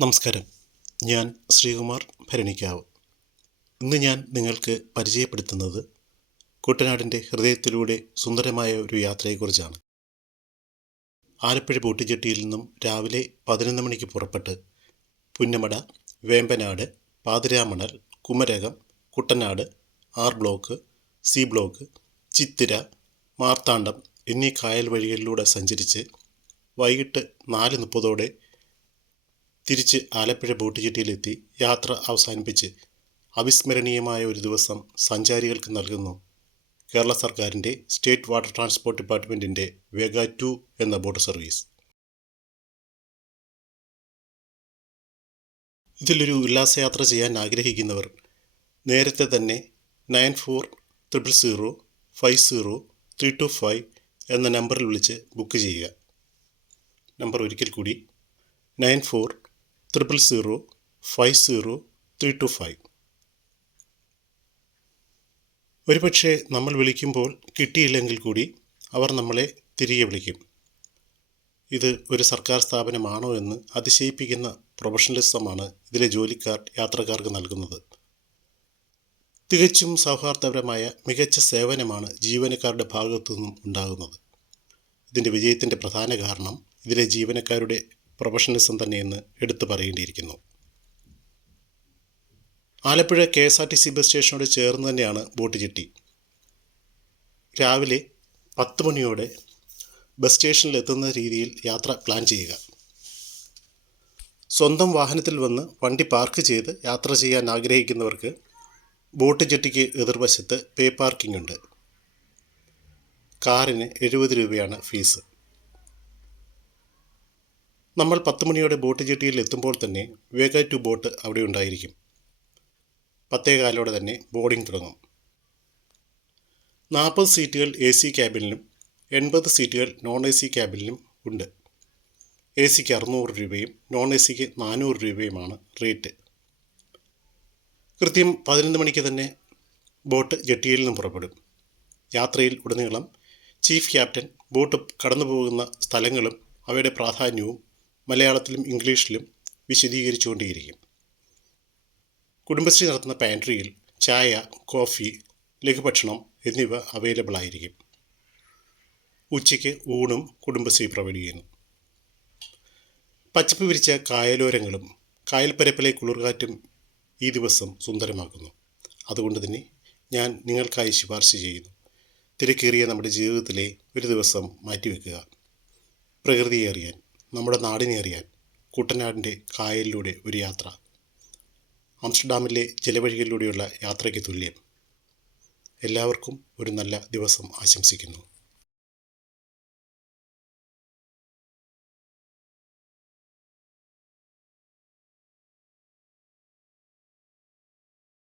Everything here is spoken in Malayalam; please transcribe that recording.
നമസ്കാരം. ഞാൻ ശ്രീകുമാർ ഭരണിക്കാവ്. ഇന്ന് ഞാൻ നിങ്ങൾക്ക് പരിചയപ്പെടുത്തുന്നത് കുട്ടനാടിന്റെ ഹൃദയത്തിലൂടെ സുന്ദരമായ ഒരു യാത്രയെക്കുറിച്ചാണ്. ആലപ്പുഴ പൂട്ടിച്ചെട്ടിയിൽ നിന്നും രാവിലെ പതിനൊന്ന് മണിക്ക് പുറപ്പെട്ട് Punnamada Vembanad Pathiramanal Kumarakom Kuttanad R block C block Chithira Marthandam എന്നീ കായൽ വഴികളിലൂടെ സഞ്ചരിച്ച് വൈകിട്ട് നാല് മുപ്പതോടെ തിരിച്ച് ആലപ്പുഴ ബോട്ട് ജെട്ടിയിലെത്തി യാത്ര അവസാനിപ്പിച്ച് അവിസ്മരണീയമായ ഒരു ദിവസം സഞ്ചാരികൾക്ക് നൽകുന്നു. കേരള സർക്കാരിന്റെ സ്റ്റേറ്റ് വാട്ടർ ട്രാൻസ്പോർട്ട് ഡിപ്പാർട്ട്മെന്റിന്റെ വേഗ ടു എന്ന ബോട്ട് സർവീസ്. ഇതിലൊരു ഉല്ലാസയാത്ര ചെയ്യാൻ ആഗ്രഹിക്കുന്നവർ നേരത്തെ തന്നെ nine four triple zero five zero three two five എന്ന നമ്പറിൽ വിളിച്ച് ബുക്ക് ചെയ്യുക. നമ്പർ ഒരിക്കൽ കൂടി nine four triple zero five zero three two five ഒരുപക്ഷെ നമ്മൾ വിളിക്കുമ്പോൾ കിട്ടിയില്ലെങ്കിൽ കൂടി അവർ നമ്മളെ തിരികെ വിളിക്കും. ഇത് ഒരു സർക്കാർ സ്ഥാപനമാണോ എന്ന് അതിശയിപ്പിക്കുന്ന പ്രൊഫഷണലിസമാണ് ഇതിലെ ജോലിക്കാർ യാത്രക്കാർക്ക് നൽകുന്നത്. തികച്ചും സൗഹാർദ്ദപരമായ മികച്ച സേവനമാണ് ജീവനക്കാരുടെ ഭാഗത്തു നിന്നും ഉണ്ടാകുന്നത്. ഇതിന്റെ വിജയത്തിന്റെ പ്രധാന കാരണം ഇതിലെ ജീവനക്കാരുടെ പ്രൊഫഷണലിസം തന്നെയെന്ന് എടുത്തു പറയേണ്ടിയിരിക്കുന്നു. Alappuzha K S R T C bus സ്റ്റേഷനോട് ചേർന്ന് തന്നെയാണ് ബോട്ട് ജെട്ടി രാവിലെ പത്ത് മണിയോടെ ബസ് സ്റ്റേഷനിൽ എത്തുന്ന രീതിയിൽ യാത്ര പ്ലാൻ ചെയ്യുക. സ്വന്തം വാഹനത്തിൽ വന്ന് വണ്ടി പാർക്ക് ചെയ്ത് യാത്ര ചെയ്യാൻ ആഗ്രഹിക്കുന്നവർക്ക് ബോട്ട് ജെട്ടിക്ക് എതിർവശത്ത് പേ പാർക്കിംഗ് ഉണ്ട്. കാറിന് എഴുപത് രൂപയാണ് ഫീസ്. നമ്മൾ പത്ത് മണിയോടെ ബോട്ട് ജെട്ടിയിൽ എത്തുമ്പോൾ തന്നെ വേഗ ടു ബോട്ട് അവിടെ ഉണ്ടായിരിക്കും. പത്തേകാലോടെ തന്നെ ബോർഡിംഗ് തുടങ്ങും. നാൽപ്പത് സീറ്റുകൾ എ സി ക്യാബിനിലും എൺപത് സീറ്റുകൾ നോൺ എ സി ക്യാബിനിലും ഉണ്ട്. എ സിക്ക് അറുന്നൂറ് രൂപയും നോൺ എ സിക്ക് നാനൂറ് രൂപയുമാണ് റേറ്റ്. കൃത്യം പതിനൊന്ന് മണിക്ക് തന്നെ ബോട്ട് ജെട്ടിയിൽ നിന്നും പുറപ്പെടും. യാത്രയിൽ ഉടനീളം ചീഫ് ക്യാപ്റ്റൻ ബോട്ട് കടന്നു പോകുന്ന സ്ഥലങ്ങളും അവയുടെ പ്രാധാന്യവും മലയാളത്തിലും ഇംഗ്ലീഷിലും വിശദീകരിച്ചുകൊണ്ടേയിരിക്കും. കുടുംബശ്രീ നടത്തുന്ന പാൻട്രിയിൽ ചായ കോഫി ലഘുഭക്ഷണം എന്നിവ അവൈലബിൾ ആയിരിക്കും. ഉച്ചയ്ക്ക് ഊണും കുടുംബശ്രീ പ്രൊവൈഡ് ചെയ്യുന്നു. പച്ചപ്പ് വിരിച്ച കായലോരങ്ങളും കായൽപ്പരപ്പിലെ കുളിർകാറ്റും ഈ ദിവസം സുന്ദരമാക്കുന്നു. അതുകൊണ്ട് തന്നെ ഞാൻ നിങ്ങൾക്കായി ശുപാർശ ചെയ്യുന്നു. തിരക്കേറിയ നമ്മുടെ ജീവിതത്തിലെ ഒരു ദിവസം മാറ്റിവെക്കുക. പ്രകൃതിയെ അറിയാൻ. നമ്മുടെ നാടിനെ കുട്ടനാടിന്റെ കായലിലൂടെ ഒരു യാത്ര. ആംസ്റ്റർഡാമിലെ ജലവഴികളിലൂടെയുള്ള യാത്രയ്ക്ക് തുല്യം. എല്ലാവർക്കും ഒരു നല്ല ദിവസം ആശംസിക്കുന്നു.